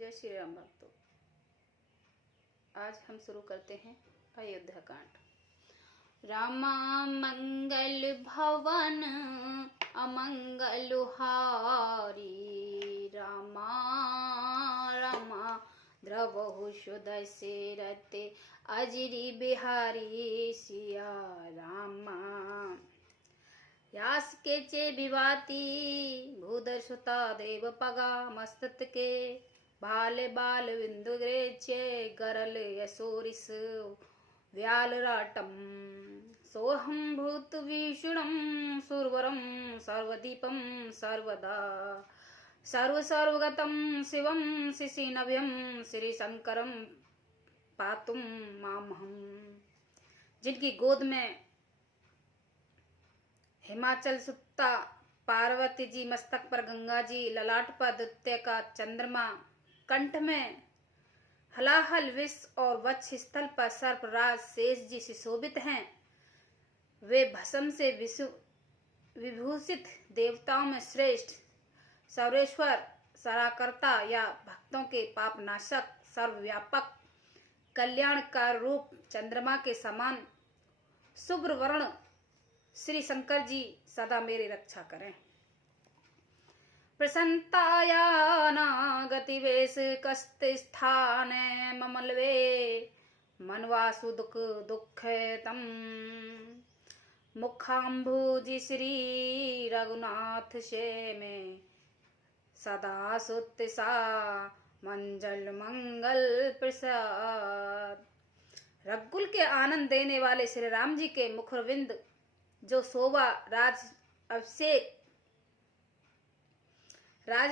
जय श्री राम भक्तों। आज हम शुरू करते हैं अयोध्या कांड। रामा मंगल भवन अमंगल हारी, रामा रमा द्रवहु सुदशरथ अजिरि बिहारी, सिया रामा। यास के चे विवाती भूधर सुता देव पगा, मस्तक के बाल बाल बिंदु ग्रेचे गरल यशोरिस व्याल राटम, सोहम भूत विष्णुम सुरवरम सर्वदीपम सर्वदा, सर्व सर्वगतम शिवम शिशिनभ्यम श्री शंकरम पातुम मामहम। जिनकी गोद में हिमाचल सुत्ता पार्वती जी, मस्तक पर गंगा जी, ललाट पर द्वितीय का चंद्रमा, कंठ में हलाहल विष और वक्ष स्थल पर सर्पराज शेष जी सुशोभित हैं। वे भस्म से विभूषित देवताओं में श्रेष्ठ, सर्वेश्वर, सराकर्ता या भक्तों के पाप नाशक, सर्वव्यापक, कल्याणकार रूप चंद्रमा के समान शुभ्र वर्ण श्री शंकर जी सदा मेरी रक्षा करें। प्रसन्नताया गतिवेश कस्त स्थान ममलवे, मनवासु दुख दुख तम, मुखाम्भुज श्री रघुनाथ से में सदा सुत्सा मंजल मंगल प्रसाद। रघुकुल के आनंद देने वाले श्री राम जी के मुखरविंद जो शोभा राज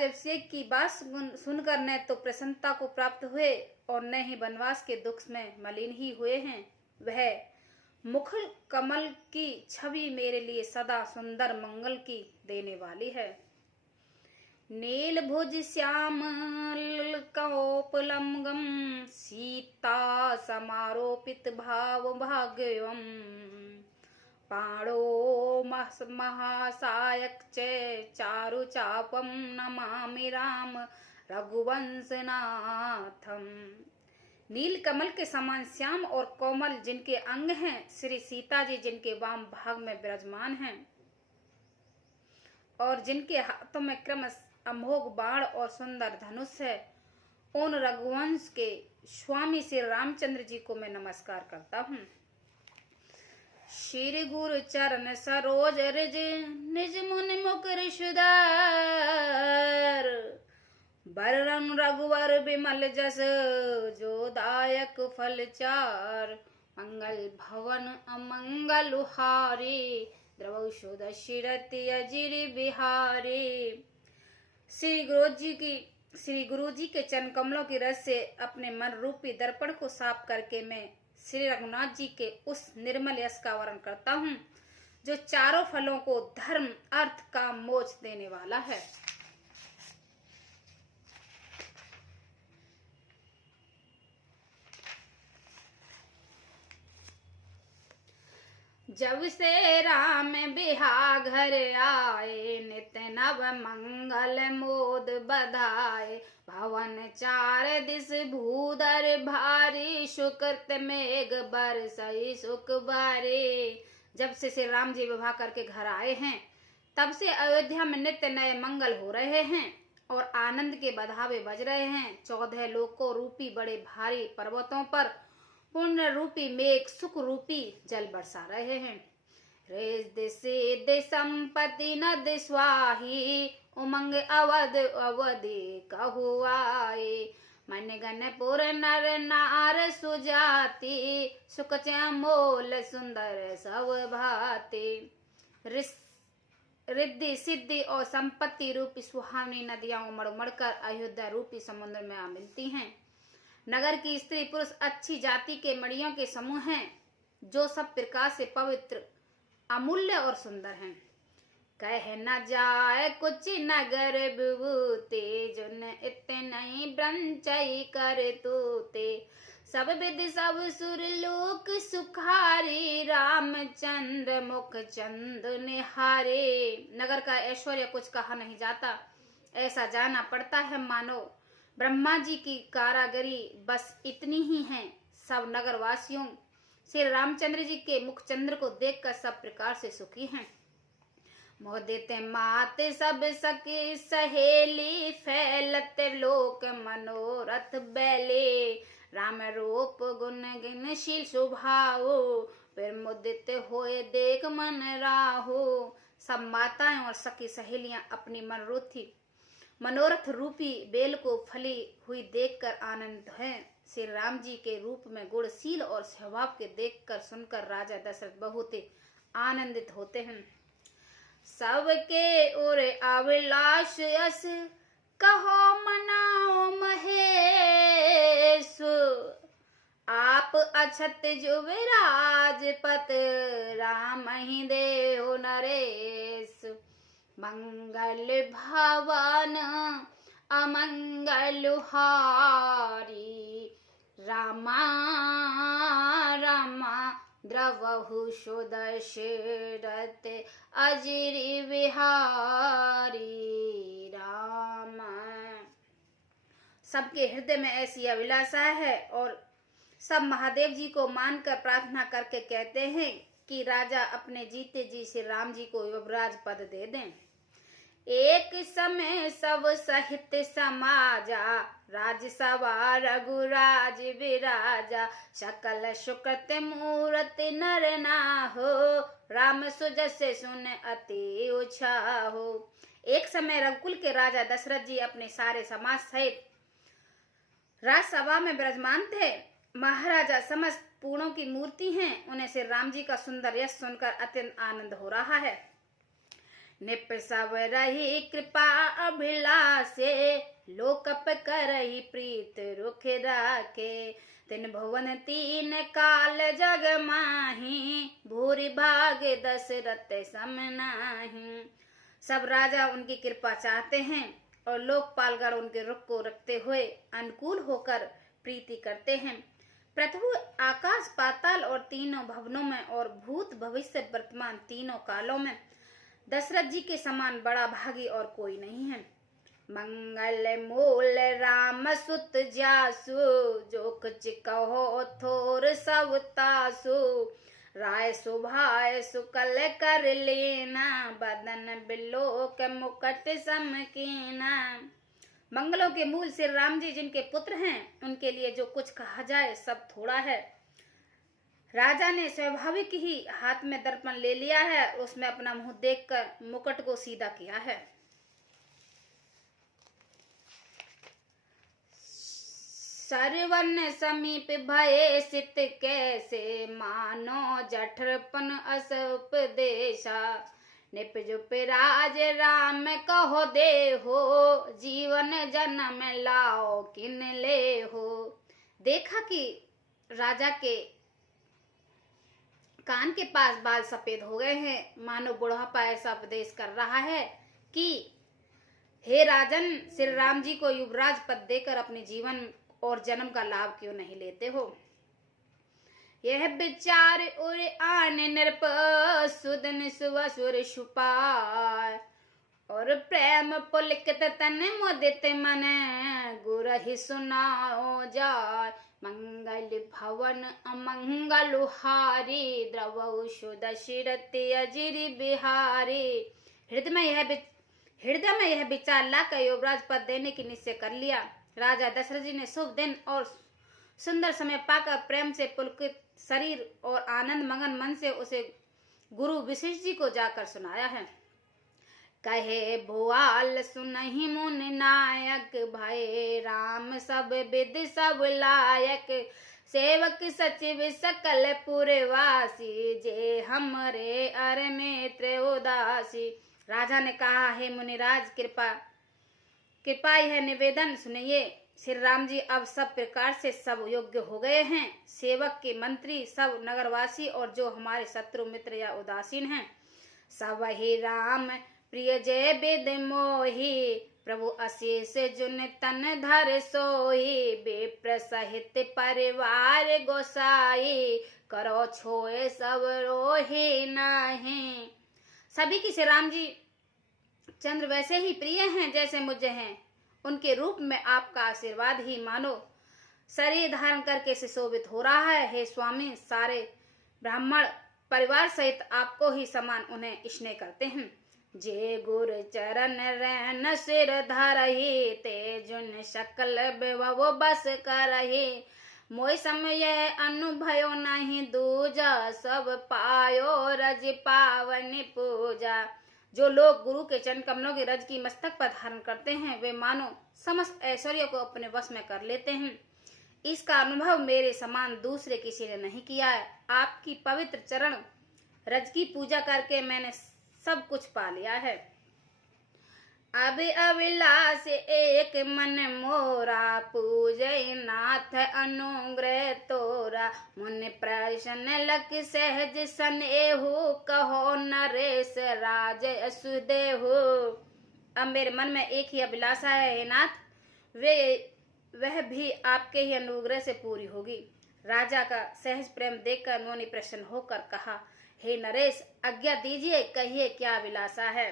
अभिषेक की बात सुनकर न तो प्रसन्नता को प्राप्त हुए और न ही वनवास के दुख में मलिन ही हुए हैं। वह मुख कमल की छवि मेरे लिए सदा सुंदर मंगल की देने वाली है। नील भुज श्याम कौपलंगम, सीता समारोपित भाव भाग्यवम, पाणो महासायक चे चारु चापम नमामि राम रघुवंशनाथम। नील कमल के समान श्याम और कोमल जिनके अंग हैं, श्री सीता जी जिनके वाम भाग में विराजमान हैं और जिनके हाथों में क्रमश अमोघ बाण और सुंदर धनुष है, उन रघुवंश के स्वामी श्री रामचंद्र जी को मैं नमस्कार करता हूँ। श्री गुरु चरण सरोज रज निज मुनि मुकुर सुधार, बरन रघुवर बिमल जस जो दायक फल चार, मंगल भवन अमंगल हारी, द्रवहु सुदशरथ अजिरि बिहारी। श्री गुरु जी के चरण कमलों की रस से अपने मन रूपी दर्पण को साफ करके मैं श्री रघुनाथ जी के उस निर्मल यश का वर्ण करता हूँ जो चारों फलों को धर्म अर्थ काम मोक्ष देने वाला है। जब से राम बिहा घर आए, नित नव मंगल मोद बधाए, भवन चार दिस भूधर भारी, सुकृत मेघ बरसई सुख बारे। जब से श्री राम जी विवाह करके घर आए हैं, तब से अयोध्या में नित्य नए मंगल हो रहे हैं और आनंद के बधावे बज रहे हैं। 14 लोकों रूपी बड़े भारी पर्वतों पर पुण्य रूपी मेघ सुख रूपी जल बरसा रहे हैं। संपत्ति नद स्वाही, उमंग अवध अवधि कहुआए, मन गणपुर नर नार सुजाति, सुख मोल सुंदर सब भाति। रिद्धि सिद्धि और संपत्ति रूपी सुहावनी नदियां उमड़ उमड़ कर अयोध्या रूपी समुद्र में आ मिलती हैं। नगर की स्त्री पुरुष अच्छी जाति के मणियों के समूह हैं जो सब प्रकार से पवित्र, अमूल्य और सुंदर हैं। कह न जाए कुछ नगर विभूति, जुन इतने ब्रंचई कर तूते, सब विधि सब सुर लोक सुखारी, रामचंद्र मुख चंद निहारे। नगर का ऐश्वर्य कुछ कहा नहीं जाता, ऐसा जाना पड़ता है मानो ब्रह्मा जी की कारागरी बस इतनी ही है। सब नगरवासियों श्री रामचंद्र जी के मुखचंद्र को देखकर सब प्रकार से सुखी हैं। मोह देते माते सब सखी सहेली, फैलते लोक मनोरथ बैले। राम रूप गुण गिनशील स्वभाव, फिर मुदित होए देख मन राहो। सब माताएं और सखी सहेलियां अपनी मनोरथ रूपी बेल को फली हुई देखकर आनंद हैं। श्री राम जी के रूप में गुणशील और स्वभाव के देखकर सुनकर राजा दशरथ बहुत ही आनंदित होते हैं। सबके उर अभिलाष यस, कहो मनाओ महेश। आप अछत जो विराजपत, राम ही देहो नरेश। मंगल भवन अमंगल हारी, रामा रामा द्रवहु सुदशरथ अजिरि विहारी। राम। सबके हृदय में ऐसी अभिलाषा है और सब महादेव जी को मानकर प्रार्थना करके कहते हैं कि राजा अपने जीते जी श्री राम जी को युवराज पद दे दें। एक समय सब सहित समाजा, राजसभा रघुराज विराजा। सकल सुकृत मूरत नर ना हो, राम सुजस सुन अति उछाहो। एक समय रघुकुल के राजा दशरथ जी अपने सारे समाज सहित राजसभा में विराजमान थे। महाराजा समस्त पूर्णों की मूर्ति हैं। उन्हें श्री राम जी का सुंदर यश सुनकर अत्यंत आनंद हो रहा है। निप सब रही कृपा अभिलाषे, लोकप करही प्रीत रुख राखे। तिन भुवन तीन काल जग माही, भूरि भाग दशरथ सम नाही। सब राजा उनकी कृपा चाहते हैं और लोकपालगण उनके रुख को रखते हुए अनुकूल होकर प्रीति करते हैं। प्रभु आकाश पाताल और तीनों भवनों में और भूत भविष्य वर्तमान तीनों कालों में दशरथ जी के समान बड़ा भागी और कोई नहीं है। मंगल मूल राम सुत जासु, जो कुछ कहो थोर सब तासु। राय सुभाय सुकल कर लेना, बदन बिलोक मुकट समकीना। मंगलों के मूल श्री राम जी जिनके पुत्र हैं, उनके लिए जो कुछ कहा जाए सब थोड़ा है। राजा ने स्वाभाविक ही हाथ में दर्पण ले लिया है, उसमें अपना मुंह देखकर मुकुट को सीधा किया है। सरवन समीप भये सित कैसे, मानो जठरपन अस उपदेशा। निपजुप राज राम कहो दे हो, जीवन जन्म लाओ किन ले हो। देखा कि राजा के कान के पास बाल सफेद हो गए हैं, मानो बुढ़ापा ऐसा उपदेश कर रहा है कि हे राजन, श्री राम जी को युवराज पद देकर अपने जीवन और जन्म का लाभ क्यों नहीं लेते हो। यह विचार उर आन नृप, सुदन सुवसुर छुपाय। और प्रेम पुलकित तन मुदित मन, गुरहि सुनाओ जाय। मंगल भवन अमंगल हारी, द्रवहु सुदशरथ अजिरि बिहारी। हृदय में यह विचार लाकर युवराज पद देने की निश्चय कर लिया। राजा दशरथ जी ने शुभ दिन और सुंदर समय पाकर प्रेम से पुलकित शरीर और आनंद मगन मन से उसे गुरु वशिष्ठ जी को जाकर सुनाया है। कहे भुआल सुनहि मुनि नायक, भय राम सब विद सब लायक। सेवक सचिव सकल पुरवासी, जे हमरे अर मित्र उदासी। राजा ने कहा, हे मुनिराज, कृपा यह निवेदन सुनिए। श्री राम जी अब सब प्रकार से सब योग्य हो गए हैं। सेवक के मंत्री, सब नगरवासी और जो हमारे शत्रु मित्र या उदासीन हैं, सब ही राम प्रिय जय विद मोहि। प्रभु अशेष जुन तन धर सोही, विप्र सहित परिवार गोसाई। करो छोए सब रोहि नहीं। सभी की श्री राम जी चंद्र वैसे ही प्रिय हैं जैसे मुझे हैं, उनके रूप में आपका आशीर्वाद ही मानो शरीर धारण करके सुशोभित हो रहा है। हे स्वामी, सारे ब्राह्मण परिवार सहित आपको ही समान उन्हें स्नेह करते हैं। जे गुरु चरण रैन सिर धरहि, ते जुन सकल बेवो बस करहि। मोय समय अनुभयो नहीं दूजा, सब पायो रज पावनी पूजा। जो लोग गुरु के चरण कमलों की रज की मस्तक पर धारण करते हैं, वे मानो समस्त ऐश्वर्य को अपने वश में कर लेते हैं। इसका अनुभव मेरे समान दूसरे किसी ने नहीं किया है। आपकी पवित्र चरण रज की पूजा करके मैंने सब कुछ पा लिया है। अब अभिलाष एक मन मोरा, पूजय नाथ अनुग्रह तोरा। मुनि प्रसन्न लख सहज सनेहु, कहो नरेश राज असुदेहु। अब मेरे मन में एक ही अभिलाषा है हे नाथ, वह भी आपके ही अनुग्रह से पूरी होगी। राजा का सहज प्रेम देखकर मुनि प्रसन्न होकर कहा, हे नरेश, आज्ञा दीजिए, कहिए क्या अभिलाषा है।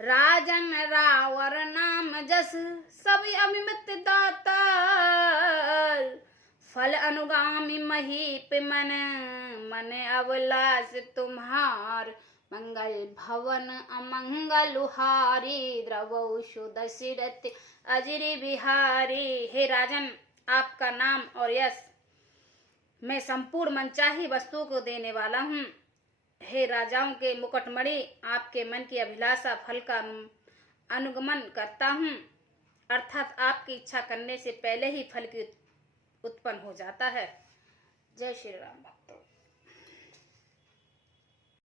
राजन रावर नाम जस, सब अमित दाता। फल अनुगामी महीप मन, मन अभिलाष तुम्हार। मंगल भवन अमंगल हारी, द्रवौ सुदशरथ अजरी बिहारी। हे राजन, आपका नाम और यश, मैं संपूर्ण मनचाही वस्तुओं को देने वाला हूँ। हे राजाओं के मुकुटमणि, आपके मन की अभिलाषा फल का अनुगमन करता हूँ, अर्थात आपकी इच्छा करने से पहले ही फल की उत्पन्न हो जाता है। जय श्री राम।